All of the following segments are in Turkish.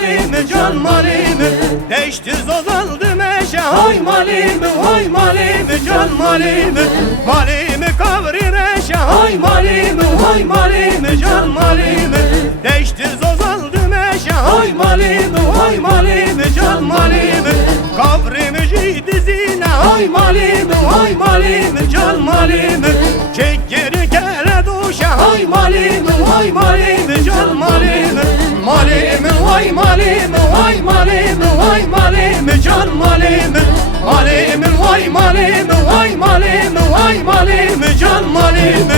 malim, can malim. Değişti zozaldı meşe, hay malim, hay malim, can malim. Malim kavri reşe, hay malim, hay malim, can malim. Değişti zozaldı meşe, hay malim, hay malim, can malim. Kavri müjdi zine, hay malim, hay malim, can malim. Çek geri kere duşa, hay malim, hay malim, can malim. Malim, hay malim, hay malim, hay malim, can malim. Malim, hay malim, hay malim, hay malim, can malim.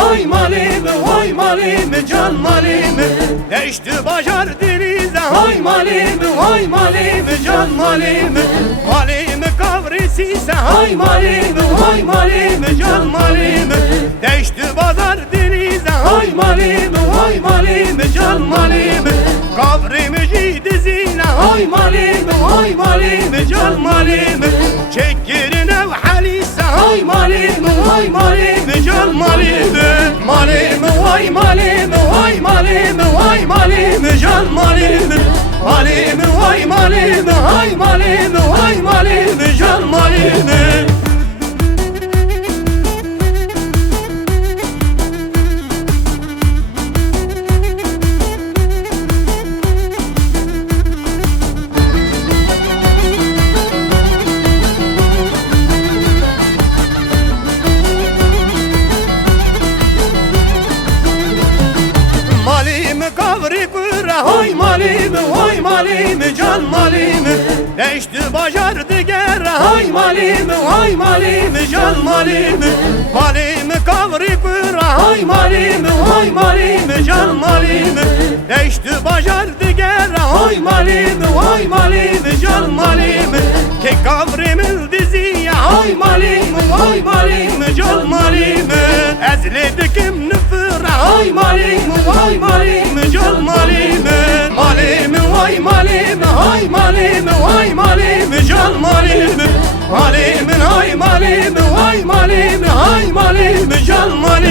Hay malim, hay malim, can malim. Değişti bacar dilize, hay malim, hay malim, can malim. Malim kavrisise, hay malim, hay malim, can malim. Değişti bazar dilize, hay malim, hay malim, can malim. Kavri müjdi zine, hay malim, hay malim, can malim. Çek yerine halise, hay malim, hay malim, can malim. Malim, hay malim, hay malim, hay malim, can malim. Malim, hay malim, hay malim, hay malim, can malim. Kavri kura, hay malim, hay malim, can malim. Değişti bacardı gere, hay malim, hay malim, can malim. Malim kavri kura, hay malim, hay malim, can malim. Değişti bacardı gere, hay malim, hay malim, can malim. Ki kavrimin diziye, hay malim, hay malim, can malim. Ezledi kim nüfura, hay malim, hay malim, can malim. Malim, hay malim, hay malim, hay malim, can malim. Malim, hay malim, hay malim, hay malim, can malim.